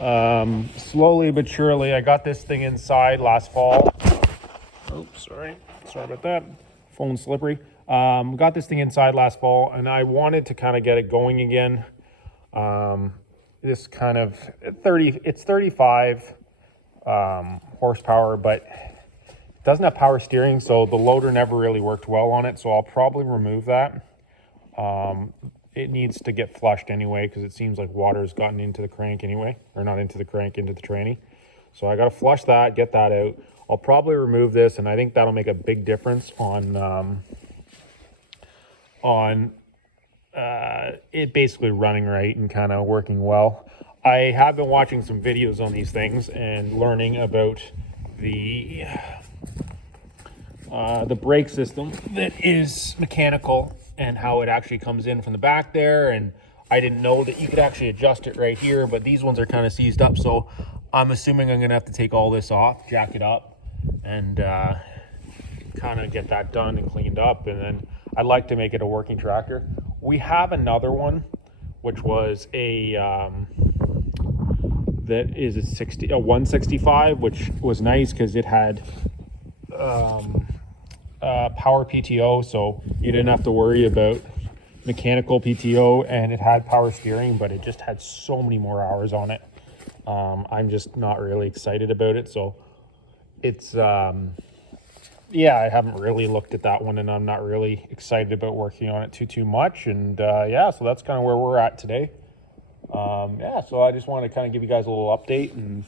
Slowly but surely, I got this thing inside last fall. Oops, sorry about that. Phone's slippery. Got this thing inside last fall, and I wanted to kind of get it going again. This kind of 35 horsepower, but it doesn't have power steering, so the loader never really worked well on it. So I'll probably remove that. It needs to get flushed anyway, because it seems like water's gotten into the crank anyway, or not into the crank, into the tranny. So I got to flush that, get that out. I'll probably remove this, and I think that'll make a big difference on it basically running right and kind of working well. I have been watching some videos on these things and learning about the brake system that is mechanical and how it actually comes in from the back there. And I didn't know that you could actually adjust it right here, but these ones are kind of seized up. So I'm assuming I'm gonna have to take all this off, jack it up, and kind of get that done and cleaned up. And then I'd like to make it a working tractor. We have another one, which was a that is a 165, which was nice because it had power PTO, so you didn't have to worry about mechanical PTO, and it had power steering, but it just had so many more hours on it. I'm just not really excited about it, so it's yeah, I haven't really looked at that one, and I'm not really excited about working on it too much. And yeah, so that's kind of where we're at today. Yeah, so I just want to kind of give you guys a little update and